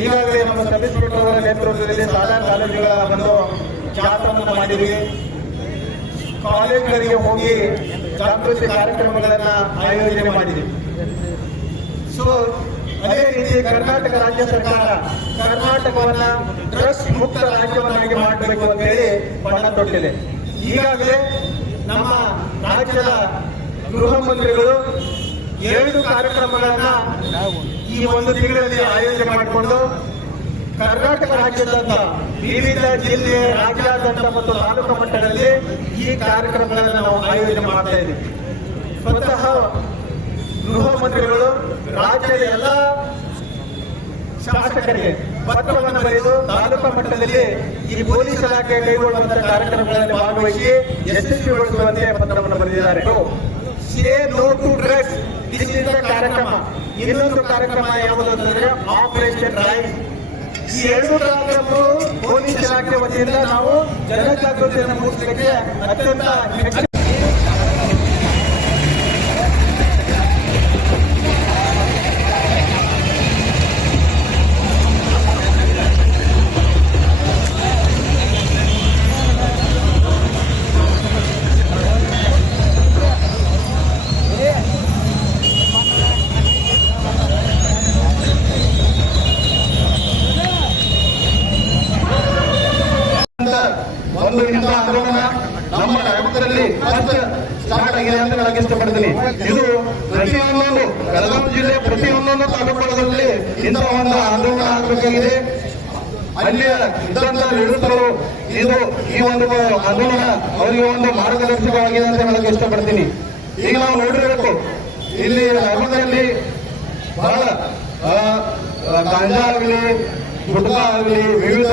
ಈಗಾಗಲೇ ನಮ್ಮ sub inspector ಅವರ ನೇತೃತ್ವದಲ್ಲಿ ಶಾಲಾ ಕಾಲೇಜುಗಳ ಒಂದು ಜಾಥಾವನ್ನು ಮಾಡಿದ್ವಿ. ಕಾಲೇಜುಗಳಿಗೆ ಹೋಗಿ ಜಾಗೃತಿ ಕಾರ್ಯಕ್ರಮಗಳನ್ನ ಆಯೋಜನೆ ಮಾಡಿದ್ವಿ. ಸೊ ಅದೇ ರೀತಿ ಕರ್ನಾಟಕ ರಾಜ್ಯ ಸರ್ಕಾರ ಕರ್ನಾಟಕವನ್ನ ಡ್ರಗ್ಸ್ ಮುಕ್ತ ರಾಜ್ಯವನ್ನಾಗಿ ಮಾಡಬೇಕು ಅಂತ ಹೇಳಿ ಪಣ ತೊಟ್ಟಿದೆ. ಈಗಾಗಲೇ ನಮ್ಮ ರಾಜ್ಯದ ಗೃಹ ಮಂತ್ರಿಗಳು 2 ಕಾರ್ಯಕ್ರಮಗಳನ್ನ ಈ ಒಂದು ತಿಂಗಳಲ್ಲಿ ಆಯೋಜನೆ ಮಾಡಿಕೊಂಡು ಕರ್ನಾಟಕ ರಾಜ್ಯದಂತ ವಿವಿಧ ಜಿಲ್ಲೆ, ರಾಜ್ಯಾದ್ಯಂತ ಮತ್ತು ತಾಲೂಕು ಮಟ್ಟದಲ್ಲಿ ಈ ಕಾರ್ಯಕ್ರಮಗಳನ್ನು ನಾವು ಆಯೋಜನೆ ಮಾಡ್ತಾ ಇದ್ದೀವಿ. ಸ್ವತಃ ಗೃಹ ಮಂತ್ರಿಗಳು ರಾಜ್ಯದ ಎಲ್ಲ ಶಾಸಕರಿಗೆ ಪತ್ರವನ್ನು ಬರೆದು ತಾಲೂಕು ಮಟ್ಟದಲ್ಲಿ ಈ ಪೊಲೀಸ್ ಇಲಾಖೆ ಕೈಗೊಳ್ಳುವಂತಹ ಕಾರ್ಯಕ್ರಮಗಳಲ್ಲಿ ಭಾಗವಹಿಸಿ ಯಶಸ್ವಿಗೊಳಿಸುವಂತೆ ಪತ್ರವನ್ನು ಬರೆದಿದ್ದಾರೆ. ಸೇ ನೋ ಟು ಡ್ರಗ್ಸ್ ಇಲ್ಲಿಂದ ಕಾರ್ಯಕ್ರಮ. ಇನ್ನೊಂದು ಕಾರ್ಯಕ್ರಮ ಯಾವುದು ಅಂತಂದ್ರೆ ಆಪರೇಷನ್ ರೈಸ್. ಈ 2 ಕಾರ್ಯಕ್ರಮಗಳು ಪೊಲೀಸ್ ಇಲಾಖೆ ವತಿಯಿಂದ ನಾವು ಜನಜಾಗೃತಿಯನ್ನು ಮೂಡಿಸಲಿಕ್ಕೆ ಅತ್ಯಂತ ಒಂದು ಇಂಥ ಆಂದೋಲನ ನಮ್ಮ ರಾಜ್ಯದಲ್ಲಿ ಸ್ಟಾರ್ಟ್ ಆಗಿದೆ ಅಂತ ಹೇಳಕ್ಕೆ ಇಷ್ಟಪಡ್ತೀನಿ. ಇದು ಪ್ರತಿಯೊಂದೊಂದು ಬೆಳಗಾವಿ ಜಿಲ್ಲೆ ಪ್ರತಿಯೊಂದೊಂದು ತಾಲೂಕುಗಳಲ್ಲಿ ಇಂಥ ಒಂದು ಆಂದೋಲನ ಆಗಬೇಕಾಗಿದೆ. ಅಲ್ಲಿ ಇದ್ದಂತ ಲೀಡರ್ಗಳು ಇದು ಈ ಒಂದು ಆಂದೋಲನ ಅವರಿಗೆ ಒಂದು ಮಾರ್ಗದರ್ಶಕವಾಗಿದೆ ಅಂತ ಹೇಳಕ್ಕೆ ಇಷ್ಟಪಡ್ತೀನಿ. ಈಗ ನಾವು ನೋಡಿರಬೇಕು, ಇಲ್ಲಿ ರಾಜ್ಯದಲ್ಲಿ ಬಹಳ ಗಾಂಜಾ ಆಗಲಿ, ಗುಟ್ಕಾ ಆಗಲಿ, ವಿವಿಧ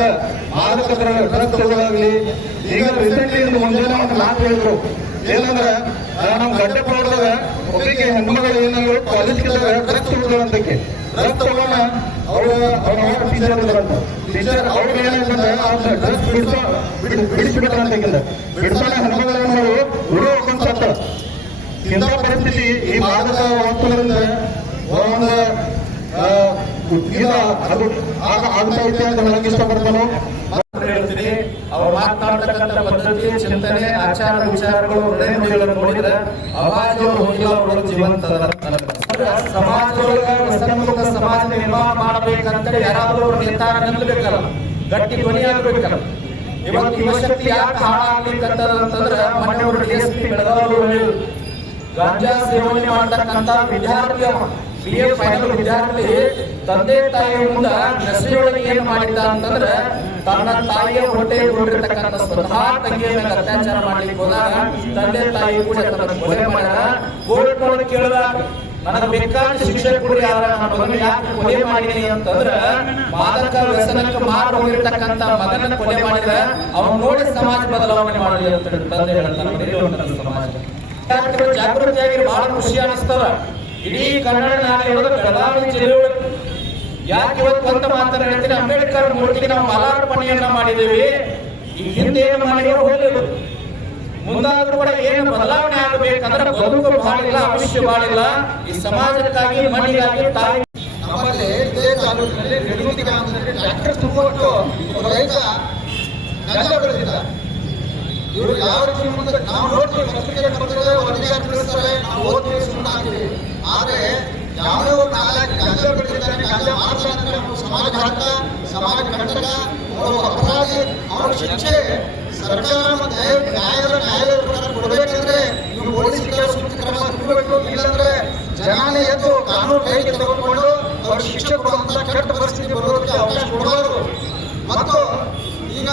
ಮಾದಕ ಡ್ರಗ್ಸ್ಗಳಾಗಲಿ, ಈಗ ರೀಸೆಂಟ್ಲಿ ಇಂದು ಮುಂಜಾನೆ ಒಂದು ಮಾತು ಹೇಳಿದ್ರು. ಏನಂದ್ರೆ ನಮ್ಮ ಗಡ್ಡೆ ಪೌಡದಾಗ ಒಬ್ಬರಿಗೆ ಹೆಣ್ಮಗಳು ಏನಾದ್ರು ಕಾಲೇಜ್ಗಿದ್ದಾಗ ಡ್ರಗ್ಸ್ ಹುಡುಗರಂತಕ್ಕೆ ಡ್ರಗ್ಸ್ ತಗೋಣ ಅವ್ರ ಟೀಚರ್ ಇದ್ರಂತ. ಟೀಚರ್ ಅವ್ರಿಗೆ ಏನಂತಂದ್ರೆ ಅವ್ರ ಡ್ರಗ್ಸ್ ಬಿಡಿಸ್ಬಿಟ್ರಂತ. ಬಿಡಿಸೋಣ ಹೆಣ್ಮಗಳು ಹುಡುಗ ಒಬ್ಬನ್ ಸತ್ತ. ಇಂಥ ಪರಿಸ್ಥಿತಿ ಈ ಮಾದಕ ವಸ್ತುಗಳಿಂದ ಒಂದು ಅದು ಆಗ್ತಾ ಇದೆ ಅಂತ ಹೇಳಕ್ಕೆ ಇಷ್ಟಪಡ್ತಾನು. ಹೇಳ್ತೀನಿ, ಅವ್ರು ಮಾತನಾಡ್ತಕ್ಕಂಥ ಪದ್ಧತಿ, ಚಿಂತನೆ, ಆಚಾರ ವಿಚಾರಗಳು, ಹೃದಯಗಳನ್ನು ನೋಡಿದ್ರೆ ಅವಾಜವರು ಹೋಗಿಲ್ಲ, ಅವರು ಜೀವಂತ ಸಮಾಜದೊಳಗ ವ್ಯಸನಮುಕ್ತ ಸಮಾಜ ನಿರ್ಮಾಣ ಮಾಡಬೇಕಂತೇಳಿ ಯಾರಾದ್ರೂ ಅವ್ರ ನಿರ್ಧಾರ ನಿಲ್ಲಬೇಕಲ್ಲ, ಗಟ್ಟಿ ಧ್ವನಿ ಆಗ್ಬೇಕಲ್ಲ. ಇವತ್ತು ಯುವಶಕ್ತಿ ಯಾಕೆ ಹಾಳಾಗ್ಲಿಕ್ಕಂತಂದ್ರೆ ಮೊನ್ನೆ ಅವರು DSP ಬೆಳಗಾವಿ ಗಾಂಜಾ ಸೇವನೆ ಮಾಡತಕ್ಕಂತ ವಿದ್ಯಾರ್ಥಿ BA ಫೈನಲ್ ವಿದ್ಯಾರ್ಥಿ ತಂದೆ ತಾಯಿಯ ಮುಂದ ನಶೆಯೊಳಗೆ ಏನ್ ಮಾಡಿದ್ದ ಅಂತಂದ್ರೆ ತನ್ನ ತಾಯಿಯ ಹೊಟ್ಟೆ ಹೊಂದಿರತಕ್ಕಂತ ಸ್ವತಃ ತಂಗಿಯ ಮೇಲೆ ಅತ್ಯಾಚಾರ ಮಾಡ್ಲಿಕ್ಕೆ ಹೋದಾಗ ತಂದೆ ತಾಯಿ ಕೂಡ ತನ್ನ ಕೊಲೆ ಮಾಡಿದ. ಕೋರ್ಟ್ ನೋಡ್ ಕೇಳಿದಾಗ ನನಗೆ ಬೇಕಾದ ಶಿಕ್ಷೆ ಕೊಡಿ, ಆದ್ರೆ ನನ್ನ ಮಗನ ಯಾಕೆ ಕೊಲೆ ಮಾಡಿದೀನಿ ಅಂತಂದ್ರೆ ಮಾದಕ ವ್ಯಸನಕ್ಕೆ ಮಾರು ಹೋಗಿರ್ತಕ್ಕಂತ ಮಗನ ಕೊಲೆ ಮಾಡಿದ್ರೆ ಅವನು ನೋಡಿ ಸಮಾಜ ಬದಲಾವಣೆ ಮಾಡಲಿ ಅಂತ ತಂದೆ ಹೇಳ್ತಾನೆ. ಸಮಾಜ ಜಾಗೃತಿಯಾಗಿ ಬಹಳ ಖುಷಿ ಅನಿಸ್ತದ. ಇಡೀ ಕನ್ನಡ ನಾಡಿನೊಳಗೆ ಬೆಳಗಾವಿ ಜಿಲ್ಲೆಯೊಳಗೆ ಯಾಕೆ ಇವತ್ತು ಅಂತ ಮಾತನ್ನ ಹೇಳ್ತೀನಿ, ಅಂಬೇಡ್ಕರ್ ಮೂರ್ತಿಗೆ ನಾವು ಮಾಲಾರ್ಪಣೆಯನ್ನ ಮಾಡಿದ್ದೀವಿ. ಈ ಹಿಂದೆ ಏನು ಮಾಡಿರೋ ಹೋಗಲಿಲ್ಲ, ಮುಂದಾದ್ರೂ ಕೂಡ ಏನು ಬದಲಾವಣೆ ಆಗಬೇಕಂದ್ರೆ ಬದುಕು ಬಾಳಿಲ್ಲ, ಅವಶ್ಯ ಬಾಳಿಲ್ಲ. ಈ ಸಮಾಜಕ್ಕಾಗಿ ಮಣ್ಣಿಗಾಗಿ ತಾಯಿ ನಮ್ಮಲ್ಲಿ ಇದೇ ತಾಲೂಕಿನಲ್ಲಿ ನಿರ್ಮಿತಿ ಗ್ರಾಮದಲ್ಲಿ ಟ್ರ್ಯಾಕ್ಟರ್ ತುಂಬಿಟ್ಟು ರೈತ ಗಂಧ ಬೆಳೆದಿದ್ದ. ಇವರು ಯಾವ ರೀತಿ ಮುಂದೆ ನಾವು ನೋಡ್ತೀವಿ, ಪತ್ರಿಕೆ ಬರ್ತಾರೆ, ವರದಿಗಾರ ತಿಳಿಸ್ತಾರೆ, ನಾವು ಓದ್ತೀವಿ, ಸುಮ್ಮನೆ ಆಗ್ತೀವಿ. ಆದ್ರೆ ಯಾವುದೇ ಒಂದು ಗಂಧ ಬೆಳೆದಿದ್ದಾನೆ, ಗಂಧ ಮಾಡ್ತಾರೆ, ಸಮಾಜ ಘಾತ, ಸಮಾಜ ಕಂಟಕ, ಅವರು ಅಪರಾಧಿ, ಅವರ ಶಿಕ್ಷೆ ಸರ್ಕಾರ ಮತ್ತೆ ನ್ಯಾಯಾಲಯ ಪ್ರಕಾರ ಕೊಡಬೇಕಂದ್ರೆ ಇವರು ಪೊಲೀಸರಿಗೆ ಸೂಕ್ತ ಕ್ರಮ ತಗೋಬೇಕು. ಇಲ್ಲಾಂದ್ರೆ ಜನಾನೇ ಎದ್ದು ಕಾನೂನು ಕೈಗೆ ತೆಗೆದುಕೊಂಡು ಅವ್ರ ಶಿಕ್ಷೆ ಕೊಡುವಂತ ಕೆಟ್ಟ ಪರಿಸ್ಥಿತಿ ಬರೋದಕ್ಕೆ ಅವಕಾಶ ಕೊಡಬಾರದು. ಮತ್ತು ಈಗ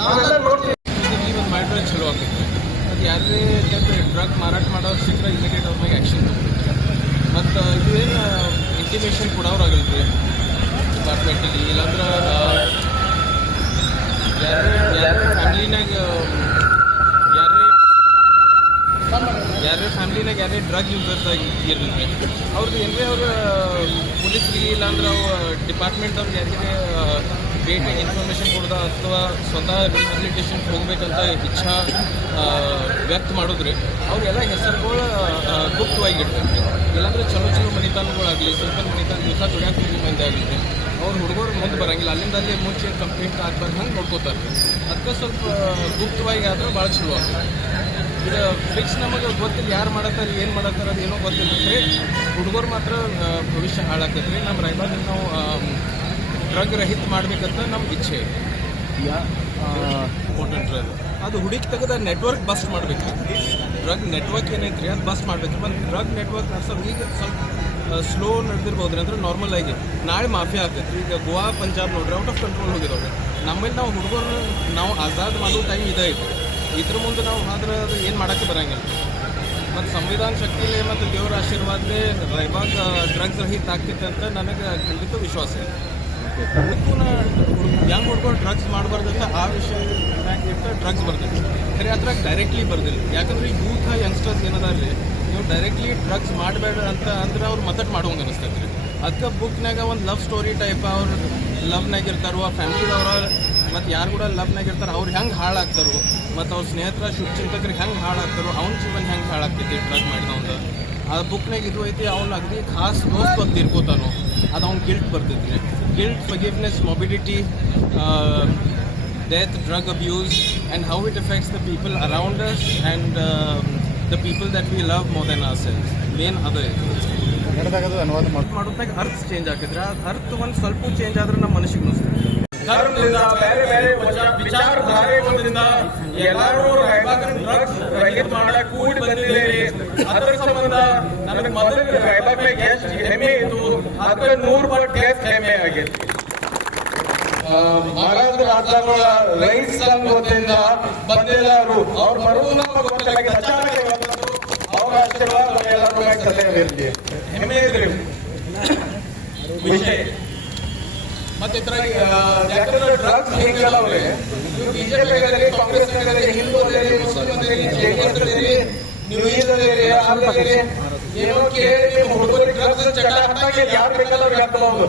ನಾವೆಲ್ಲ ನೋಡ್ತೀವಿ, ಚಲೋ ಆಗ್ತೈತಿ. ಅದು ಯಾರೇ ಡ್ರಗ್ ಮಾರಾಟ ಮಾಡೋರು ಸಿಕ್ಕರೆ ಇಮಿಡಿಯೇಟ್ ಅವ್ರ ಮೇಲೆ ಆ್ಯಕ್ಷನ್ ತಗೋಬೇಕು. ಮತ್ತು ಇದು ಏನು ಇಂಟಿಮೇಷನ್ ಕೊಡೋರಾಗಲ್ಲ ರೀ ಡಿಪಾರ್ಟ್ಮೆಂಟಲ್ಲಿ. ಇಲ್ಲಾಂದ್ರೆ ಯಾರೇ ಫ್ಯಾಮ್ಲಿನಾಗ ಯಾರೇ ಡ್ರಗ್ ಯೂಸರ್ಸ್ ಇರಲಿ ಅವ್ರದ್ದು ಏನ್ರಿ ಅವ್ರ ಪೊಲೀಸ್ರಿಗೆ ಇಲ್ಲಾಂದ್ರೆ ಅವು ಡಿಪಾರ್ಟ್ಮೆಂಟ್ ಅವ್ರಿಗೆ ಯಾರಿಗೆ ಬೇಟೆಗೆ ಇನ್ಫಾರ್ಮೇಷನ್ ಕೊಡೋದ ಅಥವಾ ಸ್ವತಃ ರಿಹ್ಯಾಬಿಲಿಟೇಷನ್ಗೆ ಹೋಗ್ಬೇಕಂತ ಇಚ್ಛಾ ವ್ಯಕ್ತ ಮಾಡಿದ್ರೆ ಅವರೆಲ್ಲ ಹೆಸರುಗಳು ಗುಪ್ತವಾಗಿ ಇಡ್ತಾರೆ. ಇಲ್ಲಾಂದ್ರೆ ಚಲೋ ಮನಿತಾನಗಳಾಗಲಿ ಸಿಂಪಲ್ ಮನಿತಾನ ದಿವಸ ದುಡಿಯಾಕೆ ಹೋಗಿ ಮಂದಿ ಆಗಲಿ ಅವ್ರು ಹುಡುಗರು ಮುಂದೆ ಬರೋಂಗಿಲ್ಲ. ಅಲ್ಲಿಂದ ಅಲ್ಲಿ ಮುಂಚೆ ಕಂಪ್ಲೇಂಟ್ ಆಗ್ಬಾರ್ದು ಹಂಗೆ ನೋಡ್ಕೋತಾರೆ. ಅದಕ್ಕೆ ಸ್ವಲ್ಪ ಗುಪ್ತವಾಗಿ ಆದ್ರೆ ಭಾಳ ಚಲೋ ಆಗ್ತದೆ. ಇದು ಫಿಕ್ಸ್ ನಮಗೆ ಗೊತ್ತಿಲ್ಲ ಯಾರು ಮಾಡತ್ತಾರೆ ಏನು ಮಾಡತ್ತಾರೆ ಅದು ಏನೋ ಗೊತ್ತಿಲ್ಲ ರೀ. ಹುಡುಗರು ಮಾತ್ರ ಭವಿಷ್ಯ ಹಾಳಾಕೈತೆ ರೀ. ನಮ್ಮ ರಾಯಬಾಗಲ್ಲಿ ನಾವು ಡ್ರಗ್ ರಹಿತ ಮಾಡ್ಬೇಕಂತ ನಮ್ಮ ಇಚ್ಛೆ ಇಂಪಾರ್ಟೆಂಟ್ ರೀ. ಅದು ಹುಡುಕಿ ತೆಗೆದ ನೆಟ್ವರ್ಕ್ ಬಸ್ಟ್ ಮಾಡ್ಬೇಕು. ಡ್ರಗ್ ನೆಟ್ವರ್ಕ್ ಏನೈತೆ ರೀ ಅದು ಬಸ್ಟ್ ಮಾಡ್ಬೇಕು. ಒಂದು ಡ್ರಗ್ ನೆಟ್ವರ್ಕ್ ನಡೆಸೋದು ಈಗ ಸ್ವಲ್ಪ ಸ್ಲೋ ನಡೆದಿರ್ಬೋದು ರೀ. ಅಂದ್ರೆ ನಾರ್ಮಲ್ ಆಗಿ ನಾಳೆ ಮಾಫಿಯಾ ಆಗ್ತೈತೆ ರೀ. ಈಗ ಗೋವಾ ಪಂಜಾಬ್ ನೋಡ್ರಿ ಔಟ್ ಆಫ್ ಕಂಟ್ರೋಲ್ ಹೋಗಿದಾವ್ರಿ. ನಮ್ಮಲ್ಲಿ ನಾವು ಹುಡುಗರು ನಾವು ಆಜಾದ್ ಮಾಡೋ ಟೈಮ್ ಇದೈತೆ. ಇದ್ರ ಮುಂದೆ ನಾವು ಆದ್ರೆ ಅದು ಏನು ಮಾಡೋಕ್ಕೆ ಬರೋಂಗಿಲ್ಲ. ಮತ್ತು ಸಂವಿಧಾನ ಶಕ್ತಿಲೇ ಮತ್ತು ದೇವರ ಆಶೀರ್ವಾದಲೇ ರಾಯಬಾಗ್ ಡ್ರಗ್ಸ್ ರಹಿತ ಆಗ್ತೈತೆ ಅಂತ ನನಗೆ ಖಂಡಿತ ವಿಶ್ವಾಸ ಇದೆ. ಅದಕ್ಕೂ ಯಂಗ್ ಹುಡ್ಕೊಂಡು ಡ್ರಗ್ಸ್ ಮಾಡಬಾರ್ದಂತ ಆ ವಿಷಯ ಡ್ರಗ್ಸ್ ಬರ್ತೈತಿ. ಖರೆ ಅದ್ರಾಗ ಡೈರೆಕ್ಟ್ಲಿ ಬರ್ದಿಲ್ಲ. ಯಾಕಂದ್ರೆ ಯೂತ್ ಯಂಗ್ಸ್ಟರ್ಸ್ ಏನದಾರ್ರಿ ನೀವು ಡೈರೆಕ್ಟ್ಲಿ ಡ್ರಗ್ಸ್ ಮಾಡಬೇಡ ಅಂತ ಅಂದ್ರೆ ಅವ್ರು ಮತ್ತಟ್ ಮಾಡೋಂಗೆ ಅನಿಸ್ತೈತೆ ರೀ. ಅದಕ್ಕೆ ಬುಕ್ನಾಗ ಒಂದು ಲವ್ ಸ್ಟೋರಿ ಟೈಪ್ ಅವ್ರು ಲವ್ನಾಗ ಇರ್ತಾರೋ ಆ ಫ್ಯಾಮಿಲಿದವ್ರ ಮತ್ತು ಯಾರು ಕೂಡ ಲವ್ನಾಗ ಇರ್ತಾರೆ ಅವ್ರು ಹೆಂಗೆ ಹಾಳಾಗ್ತಾರೋ ಮತ್ತು ಅವ್ರ ಸ್ನೇಹಿತರ ಶುಭಚಿಂತಕರಿಗೆ ಹೆಂಗೆ ಹಾಳಾಗ್ತಾರೋ ಅವ್ನ ಜೀವನ ಹೆಂಗೆ ಹಾಳಾಗ್ತೈತಿ ಡ್ರಗ್ ಮಾಡಿದವಂದು ಆ ಬುಕ್ನಾಗ ಇದು ಐತಿ. ಅವ್ನು ಅಗದಿ ಖಾಸ್ ದೋಸ್ತ್ ಅಂತ ತಿರ್ಕೋತಾನೋ ಅದು ಅವ್ನು ಗಿಲ್ಟ್ ಬರ್ತೈತಿ ರೀ. Guilt, forgiveness, mobility, death, drug abuse and how it affects the people around us and the people that we love more than ourselves. Main ಅದು ಮಾಡೋದಾಗ ಅರ್ಥ ಚೇಂಜ್ ಆಗ್ತೈತ್ರಿ. ಆ ಅರ್ಥ ಒಂದು ಸ್ವಲ್ಪ ಚೇಂಜ್ ಆದ್ರೆ ನಮ್ಮ ಮನಸ್ಸಿಗೆ ಅನಿಸ್ತದೆ. ಧರ್ಮದಿಂದ ಬೇರೆ ಬೇರೆ ವಿಚಾರಧಾರೆಗಳಿಂದ ಎಲ್ಲರೂ ರಾಯಬಾಗನ ಡ್ರಗ್ಸ್ ರಹಿತ ಮಾಡಕ್ಕೆ ಕೂಡಿ ಬಂದಿದ್ದೇವೆ. ಅದರ ಸಂಬಂಧ ನನಗೆ ಮೊದಲು ರಾಯಬಾಗ್ನಾಗ ಎಷ್ಟು ಹೆಮ್ಮೆ ಇತ್ತು ಅದಕ್ಕೆ 100 ಪಟ್ಟು ಎಷ್ಟು ಹೆಮ್ಮೆ ಆಗೈತಿ. ಮಹಾರಾಷ್ಟ್ರ ರಾಜ್ಯಗಳ ರೈತ ಸಂಘ ವತಿಯಿಂದ ಬಂದಿದ್ದಾರೆ. ಅವ್ರು ಬರುವುದು ನಮಗೆ ಗೊತ್ತಾಗಿ ಅಚಾನಕ್ ಅವ್ರ ಆಶೀರ್ವಾದ ಎಲ್ಲರೂ ಸದೈವಿರಲಿ. ಹೆಮ್ಮೆ ಇದ್ರಿ ವಿಷಯ. ಮತ್ತೆ ಇದ್ರಾಗ ಯಾಕಂದ್ರೆ ಡ್ರಗ್ಸ್ ಹೆಂಗಲ್ಲವ್ರಿ ಇವ್ರು BJP Congress Hindu Muslim JDS ನೀವು ಈದಲ್ಲಿ ಏನೋ ಕೇಳಿ ನಿಮ್ಮ ಹುಡುಗರಿಗೆ ಡ್ರಗ್ಸ್ ಚಟ ಹಾಕಿ ಯಾರು ಬೇಕಲ್ಲ ಅವ್ರು ಹಾಕಬಹುದು.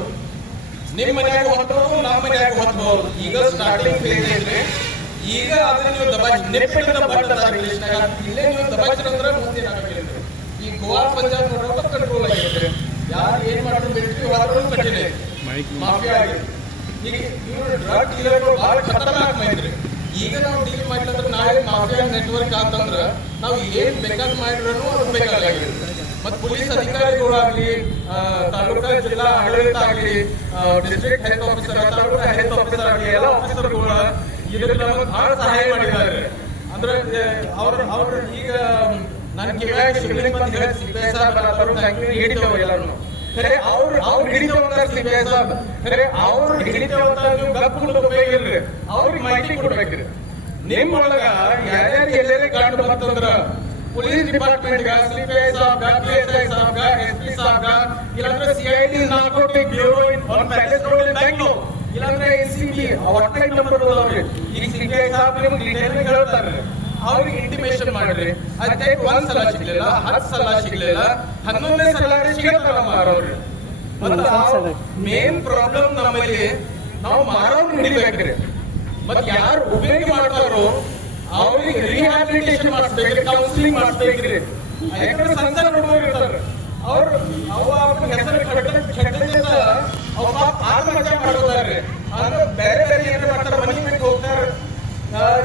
ನಿಮ್ಮ ಮನ್ಯಾಗ ಹೊತ್ತಬಹುದು ನಮ್ಮ ಮನ್ಯಾಗ ಹೊತ್ತಬಹುದು. ಈಗ ಸ್ಟಾರ್ಟಿಂಗ್ ಫೇಸ್ ಐತ್ರಿ. ಈಗ ಅದನ್ನ ನೀವು ದಬಾಜ್ ನೆಪ್ಪಿನ ಬಟ್ ಅಂತ ಇಂಗ್ಲಿಷ್ನಾಗ ಇಲ್ಲೇ ನೀವು ದಬಾಜ್ ಅಂದ್ರೆ ಮುಂದೆ ಆಗಲಿಲ್ಲ. ಈ Goa Punjab out of control ಆಗಿರುತ್ತೆ. ಯಾರು ಏನ್ ಮಾಡೋದು ಬಿಟ್ಟು ಹೊರಗಡೆ ಕಟ್ಟಿದೆ ಮಾಫಿಯಾ ಆಗಿದೆ. ಈಗ ಇವರು ಡ್ರಗ್ ಡೀಲರ್ಗಳು ಬಹಳ ಖತರ್ನಾಕ್ ಮಾಡಿದ್ರಿ. ಈಗ ನಾವು ಡೀಲ್ ಮಾಡಿದ್ರೆ ನಾಳೆ ಮಾಫಿಯಾ ನೆಟ್ವರ್ಕ್ ಅಂತಂದ್ರೆ ನಾವು ಏನ್ ಬೇಕಾದ್ ಮಾಡಿದ್ರು ಅದು ಬೇಕಾಗಿರುತ್ತೆ. ಮತ್ತು ಪೊಲೀಸ್ ಅಧಿಕಾರಿಗಳಾಗ್ಲಿ, ತಾಲೂಕಾ ಜಿಲ್ಲಾ ಆಡಳಿತ ಆಗಲಿ, district health officer, taluka health officer ಆಗಲಿ ಎಲ್ಲ ಆಫೀಸರ್ಗಳು ಇದಕ್ಕೆ ನಮಗೆ ಬಹಳ ಸಹಾಯ ಮಾಡಿದ್ದಾರೆ. ಅಂದ್ರೆ ಅವ್ರ ಈಗ ನನ್ನ ಕಿವ್ಯಾಗ ಶಿವಲಿಂಗ್ ಬಂದು ಹೇಳಿ ಸಿಪಿಐ ಸಾಹೇಬ್ ಹಿಡಿತೇವೆ ಎಲ್ಲರೂ. ಖರೆ ಅವ್ರು ಹಿಡಿತೇವಂತ ಸಿಪಿಐ ಸಾಹೇಬ್ ಖರೆ ಅವ್ರು ಹಿಡಿತೇವಂತ ನೀವು ಗಪ್ ಕೊಡ್ಬೇಕಿಲ್ರಿ, ಅವ್ರಿಗೆ ಮಾಹಿತಿ ಕೊಡ್ಬೇಕ್ರಿ. ನಿಮ್ಮೊಳಗ ಯಾರ್ಯಾರು ಎಲ್ಲೆಲ್ಲೇ ಕಂಡು ಬಂತಂದ್ರ पुलिस डिपार्टमेंट का सीपीआई साहब का पीएसआई साहब का एसपी साहब का इलांद्रे CID narcotic bureau on palace road in Bangalore इलांद्रे एसीपी व्हाट्सएप ನಂಬರ್ ಅದಾವ್ರಿ. ಈಗ सीपीआई साहब ನಿಮಗೆ ಡೀಟೇಲ್ ಆಗಿ ಹೇಳ್ತಾರೆ. ಅವ್ರಿಗೆ ಇಂಟಿಮೇಷನ್ ಮಾಡ್ರಿ. ಅದೇ ಒಂದ್ ಸಲ ಸಿಗ್ಲಿಲ್ಲ, 10 ಸಲ ಸಿಗ್ಲಿಲ್ಲ, 11ನೇ ಸಲ ಸಿಗತ್ತಲ್ಲ ಮಾರೋರು. ಮತ್ತೆ ಮೇನ್ ಪ್ರಾಬ್ಲಮ್ ನಮ್ಮಲ್ಲಿ ನಾವು ಮಾರೋರು ಹಿಡಿಬೇಕ್ರಿ. ಮತ್ತೆ ಯಾರು ಉಪಯೋಗ ಮಾಡ್ತಾರೋ ಅವ್ರಿಗೆ ರಿಹ್ಯಾಬಿಲಿಟೇಷನ್ ಮಾಡಿಸ್ಬೇಕ್ರಿ, ಕೌನ್ಸಿಲಿಂಗ್ ಮಾಡಿಸ್ಬೇಕ್ರಿ. ಯಾಕಂದ್ರೆ ಸಣ್ಣ ಹುಡುಗರು ಇರ್ತಾರೆ ಅವ್ರು ಹೆಸರು ಕೆಟ್ಟದಿಂದ ಅವ್ರ ಆತ್ಮಹತ್ಯೆ ಮಾಡ್ಕೋತಾರ್ರಿ. ಅಂದ್ರೆ ಬೇರೆ ಬೇರೆ ಏನ್ ಮಾಡ್ತಾರೆ ಮನೆ ಬಿಟ್ಟು ಹೋಗ್ತಾರೆ.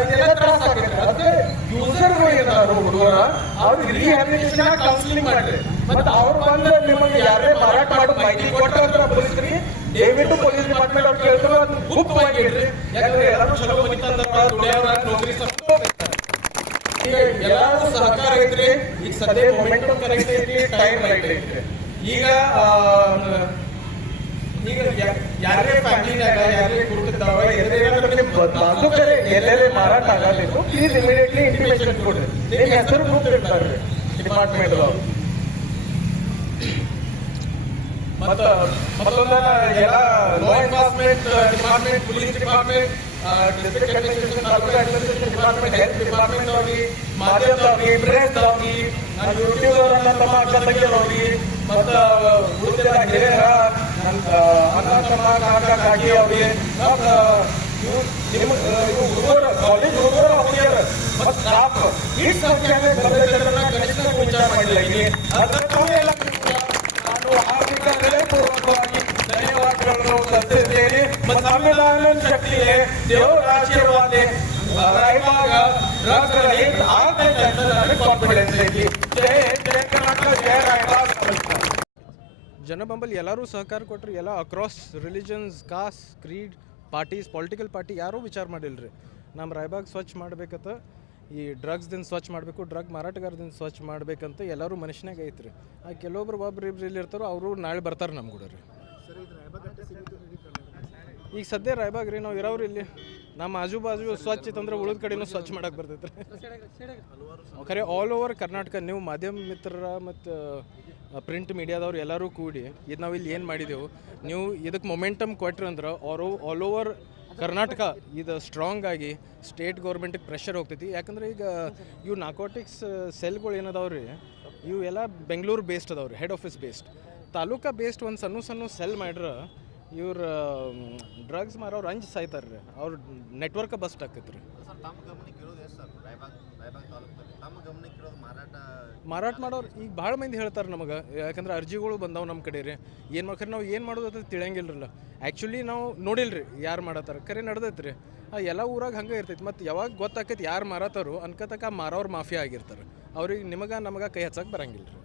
ಇದೆಲ್ಲ ತ್ರಾಸ ಆಗೈತೆ. ಅದಕ್ಕೆ ಯೂಸರ್ಗಳು ಇರ್ತಾರ ಹುಡುಗರ ಅವ್ರಿಗೆ ರಿಹ್ಯಾಬಿಲಿಟೇಷನ್ ಕೌನ್ಸಿಲಿಂಗ್ ಮಾಡ್ರಿ. ಮತ್ತೆ ಅವ್ರು ಬಂದು ನಿಮಗೆ ಯಾರೇ ಮಾರಾಟ ಮಾಡೋ ಮಾಹಿತಿ ಕೊಟ್ಟಂತ ಪೊಲೀಸರಿಗೆ ದಯವಿಟ್ಟು ಪೊಲೀಸ್ ಡಿಪಾರ್ಟ್ಮೆಂಟ್ ಅವ್ರು ಕೇಳ್ತಾರೆ ಅದನ್ನ ಗುಪ್ತವಾಗಿ ಇಡ್ರಿ. ಯಾಕಂದ್ರೆ ಎಲ್ಲರೂ ಚಲೋ ಮನಿ ತಂದವ್ರ ದುಡಿಯೋರ ನೌಕರಿ ಈಗ ಎಲ್ಲರೂ ಸಹಕಾರ ಐತ್ರಿ. ಈಗ ಸದ್ಯ ಮೊಮೆಂಟಮ್ ಕರೆಕ್ಟ್ ಐತಿ, ಟೈಮ್ ರೈಟ್ ಐತ್ರಿ. ಈಗ ಯಾರೇ ಫ್ಯಾಮಿಲಿನಾಗ ಯಾರೇ ಗುರುತಿದ್ದಾವ ಬಾಂಧುಕರೇ ಎಲ್ಲೆಲ್ಲೇ ಮಾರಾಟ ಆಗಬೇಕು ಪ್ಲೀಸ್ ಇಮಿಡಿಯೇಟ್ಲಿ ಇಂಟಿಮೇಷನ್ ಕೊಡ್ರಿ. ನಿಮ್ಮ ಹೆಸರು ಗುರುತಿರ್ತಾರೆ ಡಿಪಾರ್ಟ್ಮೆಂಟ್ ಅವ್ರು. ಮತ್ತೊಂದು ಎಲ್ಲ law enforcement department, police department, district administration, taluka administration department, health ಡಿಪಾರ್ಟ್ಮೆಂಟ್ದವ್ರಿಗೆ, ಮಾಧ್ಯಮದವ್ರಿಗೆ, ಪ್ರೆಸ್ದವ್ರಿಗೆ, ನಾನು ಯೂಟ್ಯೂಬ್ ತಮ್ಮ ಅಕ್ಕ ತಂಗಿಯವ್ರಿಗೆ, ಮತ್ತು ಉಳಿದ ಹಿರಿಯರ ನನ್ನ ಅನ್ನಕ್ಕಾಗಿ ಅವರಿಗೆ ಹುಡುಗರು ಕಾಲೇಜ್ ಹುಡುಗರು ಹುಡುಗಿಯರು ಮತ್ತು ಸ್ಟಾಫ್ ಇಷ್ಟು ಸಂಖ್ಯೆಯಲ್ಲಿ ಕನಿಷ್ಠ ವಿಚಾರ ಮಾಡಿಲ್ಲ ಇಲ್ಲಿ ಅದಕ್ಕೂ ಎಲ್ಲ ನಾನು ಹಾರ್ದಿಕವಾಗಿ ಪೂರ್ವಕವಾಗಿ ಧನ್ಯವಾದಗಳನ್ನು ಸಲ್ಲಿಸುತ್ತೇನೆ ಮತ್ತು ಸಂವಿಧಾನ ಶಕ್ತಿಯೇ ದೇವರ ಆಶೀರ್ವಾದ ರಾಯಬಾಗ ಡ್ರಗ್ಸ್ ರಹಿತ ಆಗ್ತೈತೆ ಅಂತ ನನಗೆ ಕಾನ್ಫಿಡೆನ್ಸ್ ಐತಿ. ಜೈ ಜೈ ಕರ್ನಾಟಕ, ಜೈ ರಾಯಬಾಗ. ಜನಬಂಬಲ್ಲಿ ಎಲ್ಲರೂ ಸಹಕಾರ ಕೊಟ್ಟರು. ಎಲ್ಲ across religions, cost, Creed, parties, political party ಯಾರೂ ವಿಚಾರ ಮಾಡಿಲ್ಲ ರೀ. ನಮ್ಮ ರಾಯಬಾಗ್ ಸ್ವಚ್ಛ ಮಾಡ್ಬೇಕಂತ, ಈ ಡ್ರಗ್ಸ್ದಿಂದ ಸ್ವಚ್ಛ ಮಾಡಬೇಕು, ಡ್ರಗ್ ಮಾರಾಟಗಾರದಿಂದ ಸ್ವಚ್ಛ ಮಾಡ್ಬೇಕಂತ ಎಲ್ಲರೂ ಮನುಷ್ಯನಾಗ ಐತ್ರಿ. ಆ ಕೆಲವೊಬ್ರು ಒಬ್ರು ಇಬ್ರು ಇಲ್ಲಿ ಇರ್ತಾರೋ ಅವರು ನಾಳೆ ಬರ್ತಾರೆ ನಮ್ಮ ಕೂಡ ರೀ. ಈಗ ಸದ್ಯ ರಾಯಬಾಗ್ ರೀ ನಾವು ಇರೋರು ಇಲ್ಲಿ ನಮ್ಮ ಆಜು ಬಾಜು ಸ್ವಚ್ಛ ಇತ್ತಂದ್ರೆ ಉಳಿದ ಕಡೆನೂ ಸ್ವಚ್ಛ ಮಾಡಕ್ಕೆ ಬರ್ತೈತೆ ರೀ. ಖರೆ ಆಲ್ ಓವರ್ ಕರ್ನಾಟಕ ನೀವು ಮಾಧ್ಯಮ ಮಿತ್ರರ ಮತ್ತು ಪ್ರಿಂಟ್ ಮೀಡಿಯಾದವ್ರು ಎಲ್ಲರೂ ಕೂಡಿ ಇದು ನಾವು ಇಲ್ಲಿ ಏನು ಮಾಡಿದೆವು, ನೀವು ಇದಕ್ಕೆ ಮೊಮೆಂಟಮ್ ಕೊಟ್ರಿ ಅಂದ್ರೆ ಅವರು ಆಲ್ ಓವರ್ ಕರ್ನಾಟಕ ಇದು ಸ್ಟ್ರಾಂಗ್ ಆಗಿ ಸ್ಟೇಟ್ ಗೌರ್ಮೆಂಟಿಗೆ ಪ್ರೆಷರ್ ಹೋಗ್ತೈತಿ. ಯಾಕಂದ್ರೆ ಈಗ ಇವು ನಾರ್ಕೋಟಿಕ್ಸ್ ಸೆಲ್ಗಳು ಏನದಾವ್ರಿ, ಇವು ಎಲ್ಲ ಬೆಂಗಳೂರು ಬೇಸ್ಡ್ ಅದಾವ್ರಿ, head office based. Taluka based ಒಂದು ಸಣ್ಣ ಸೆಲ್ ಮಾಡ್ರೆ ಇವ್ರು ಡ್ರಗ್ಸ್ ಮಾರೋರು ಅಂಜ್ ಸಾಯ್ತಾರೆ ರೀ, ಅವ್ರ ನೆಟ್ವರ್ಕ್ ಬಸ್ಟ್ ಆಕೈತೆ ರೀ. ಮಾರಾಟ ಮಾಡೋರು ಈಗ ಭಾಳ ಮಂದಿ ಹೇಳ್ತಾರೆ ನಮಗೆ, ಯಾಕಂದ್ರೆ ಅರ್ಜಿಗಳು ಬಂದಾವೆ ನಮ್ಮ ಕಡೆ ರೀ. ಏನು ಮಾಡ್ತಾರೆ ನಾವು ಏನು ಮಾಡೋದು ಅಂತ ತಿಳಿಯಂಗಿಲ್ಲರಲ್ಲ. ಆ್ಯಕ್ಚುಲಿ ನಾವು ನೋಡಿಲ್ರಿ ಯಾರು ಮಾಡತ್ತಾರ, ಖರೆ ನಡೆದೈತೆ ರೀ. ಎಲ್ಲ ಊರಾಗ ಹಂಗೆ ಇರ್ತೈತಿ. ಮತ್ತು ಯಾವಾಗ ಗೊತ್ತಾಕೈತಿ ಯಾರು ಮಾರತ್ತಾರೋ ಅನ್ಕೋತಕ್ಕ ಮಾರೋರು ಮಾಫಿಯಾ ಆಗಿರ್ತಾರೆ. ಅವ್ರಿಗೆ ನಮಗೆ ಕೈ ಹಚ್ಚಕ್ಕೆ ಬರಂಗಿಲ್ಲ ರೀ.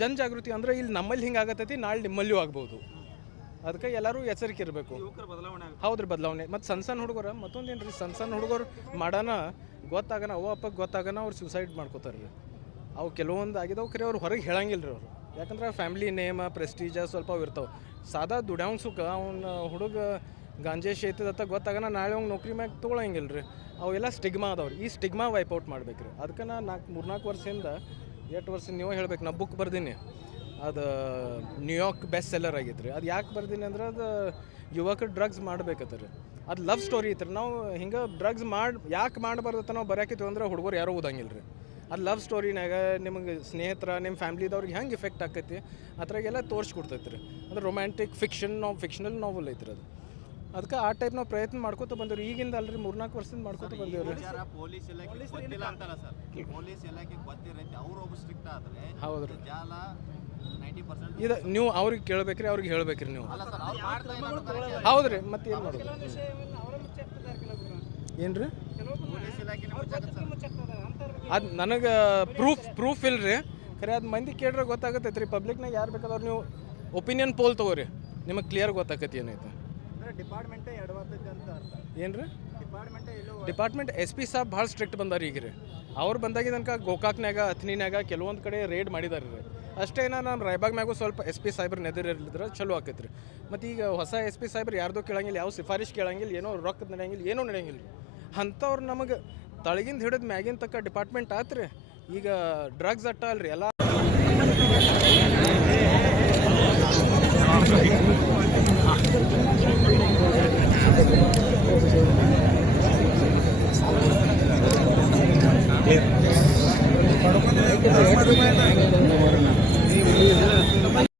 ಜನಜಾಗೃತಿ ಅಂದ್ರೆ ಇಲ್ಲಿ ನಮ್ಮಲ್ಲಿ ಹಿಂಗೆ ಆಗತೈತಿ, ನಾಳೆ ನಿಮ್ಮಲ್ಲಿಯೂ ಆಗ್ಬೋದು. ಅದಕ್ಕೆ ಎಲ್ಲರೂ ಎಚ್ಚರಿಕೆ ಇರಬೇಕು. ಹೌದ್ರಿ, ಬದಲಾವಣೆ. ಮತ್ತು ಸಣ್ಣ ಹುಡುಗರು ಮತ್ತೊಂದೇನು ರೀ, ಸಣ್ಣ ಹುಡುಗರು ಮಾಡೋಣ ಗೊತ್ತಾಗನ ಅವ್ವ ಅಪ್ಪಗೆ ಗೊತ್ತಾಗನ ಅವ್ರು ಸೂಸೈಡ್ ಮಾಡ್ಕೋತಾರೆ ರೀ. ಅವು ಕೆಲವೊಂದು ಆಗಿದಾವೆ, ಖರೆ ಅವ್ರು ಹೊರಗೆ ಹೇಳಂಗಿಲ್ಲ ರೀ ಅವರು. ಯಾಕಂದ್ರೆ ಫ್ಯಾಮಿಲಿ ನೇಮ ಪ್ರೆಸ್ಟೀಜ ಸ್ವಲ್ಪ ಅವು ಇರ್ತಾವೆ. ಸಾದಾ ದುಡ್ಯಾವ್ ಸುಖ ಅವ್ನ ಹುಡುಗ ಗಾಂಜೆ ಶೇತದತ್ತ ಗೊತ್ತಾಗನ ನಾಳೆ ಅವ್ನು ನೌಕರಿ ಮ್ಯಾಗ ತೊಗೊಳಂಗಿಲ್ಲ ರೀ. ಅವೆಲ್ಲ ಸ್ಟಿಗ್ಮಾ ಅದಾವ್ರಿ. ಈ ಸ್ಟಿಗ್ಮಾ ವೈಪೌಟ್ ಮಾಡ್ಬೇಕು ರೀ. ಅದಕ್ಕೆ ನಾನು 3-4 ವರ್ಷದಿಂದ 8 ವರ್ಷ ನೀವು ಹೇಳ್ಬೇಕು, ನಾ ಬುಕ್ ಬರ್ದೀನಿ. ಅದು ನ್ಯೂಯಾರ್ಕ್ ಬೆಸ್ಟ್ ಸೆಲ್ಲರ್ ಆಗೈತೆ ರೀ. ಅದು ಯಾಕೆ ಬರ್ದೀನಿ ಅಂದ್ರೆ ಅದು ಯುವಕರು ಡ್ರಗ್ಸ್ ಮಾಡ್ಬೇಕತ್ತ ರೀ. ಅದು ಲವ್ ಸ್ಟೋರಿ ಐತೆ ರೀ. ನಾವು ಹಿಂಗೆ ಡ್ರಗ್ಸ್ ಯಾಕೆ ಮಾಡಬಾರ್ದತ್ತ ನಾವು ಬರೋಕಿತ್ತು ಅಂದ್ರೆ ಹುಡುಗರು ಯಾರೂ ಓದಂಗಿಲ್ಲ ರೀ. ಅದು ಲವ್ ಸ್ಟೋರಿನಾಗ ನಿಮಗೆ ಸ್ನೇಹಿತರ ನಿಮ್ಮ ಫ್ಯಾಮ್ಲಿದವ್ರಿಗೆ ಹೆಂಗೆ ಎಫೆಕ್ಟ್ ಆಕೈತಿ ಅದ್ರಾಗೆಲ್ಲ ತೋರಿಸ್ಕೊಡ್ತೈತೆ ರೀ. ಅಂದ್ರೆ ರೊಮ್ಯಾಂಟಿಕ್ ಫಿಕ್ಷನಲ್ ನಾವಲ್ ಐತೆ ರೀ ಅದು. ಅದಕ್ಕೆ ಆ ಟೈಪ್ ನಾವು ಪ್ರಯತ್ನ ಮಾಡ್ಕೋತ ಬಂದೇವ್ರಿ. ಈಗಿಂದ ಅಲ್ರಿ 3-4 ವರ್ಷದಿಂದ ಮಾಡ್ಕೋತ ಬಂದೇವ್ರಿ. ಹೌದ್ರಿ, ಇದು ನೀವು ಅವ್ರಿಗೆ ಕೇಳ್ಬೇಕ್ರಿ, ಅವ್ರಿಗೆ ಹೇಳ್ಬೇಕ್ರಿ ನೀವು. ಹೌದ್ರಿ, ಮತ್ತೆ ಏನು ಮಾಡೋದು ಏನ್ರಿ? ಅದು ನನಗೆ ಪ್ರೂಫ್ ಇಲ್ರಿ. ಖರೆ ಅದು ಮಂದಿ ಕೇಳ್ರೆ ಗೊತ್ತಾಗತ್ತೈತೆ ರೀ. ಪಬ್ಲಿಕ್ನಾಗ ಯಾರು ಬೇಕಾದವ್ರು ನೀವು ಒಪಿನಿಯನ್ ಪೋಲ್ ತೊಗೋರಿ, ನಿಮಗೆ ಕ್ಲಿಯರ್ ಗೊತ್ತಾಗತ್ತೆ ಏನೈತೆ. ಏನು ರೀ ಡಿಪಾರ್ಟ್ಮೆಂಟ್ SP ಸಾಬ್ ಭಾಳ ಸ್ಟ್ರಿಕ್ಟ್ ಬಂದಾರ ಈಗ ರೀ. ಅವ್ರು ಬಂದಾಗಿ ತನಕ ಗೋಕಾಕ್ನಾಗ ಅಥಣಿನಾಗ ಕೆಲವೊಂದು ಕಡೆ ರೇಡ್ ಮಾಡಿದಾರೆ ರೀ. ಅಷ್ಟೇ ನಾನು ರಾಯಬಾಗ್ ಮ್ಯಾಗೂ ಸ್ವಲ್ಪ SP ಸಾಹೇಬ್ರು ನೆದರಿದ್ರೆ ಚಲೋ ಆಕೈತೆ ರೀ. ಮತ್ತು ಈಗ ಹೊಸ SP ಸಾಹೇಬ್ರು ಯಾರ್ದೂ ಕೇಳಂಗಿಲ್ಲ, ಯಾವ ಸಿಫಾರಿಶ್ ಕೇಳಂಗಿಲ್ಲ, ಏನೋ ರೊಕ್ಕದ ನಡೆಯಂಗಿಲ್ಲ, ಏನೂ ನಡೆಯಂಗಿಲ್ಲ ರೀ. ಅಂಥವ್ರು ನಮಗೆ ತಳಗಿಂದ ಹಿಡಿದು ಮ್ಯಾಗಿನ ತಕ್ಕ ಡಿಪಾರ್ಟ್ಮೆಂಟ್ ಆತ್ರಿ. ಈಗ ಡ್ರಗ್ಸ್ ಅಟ್ಟ ಅಲ್ರಿ ಎಲ್ಲ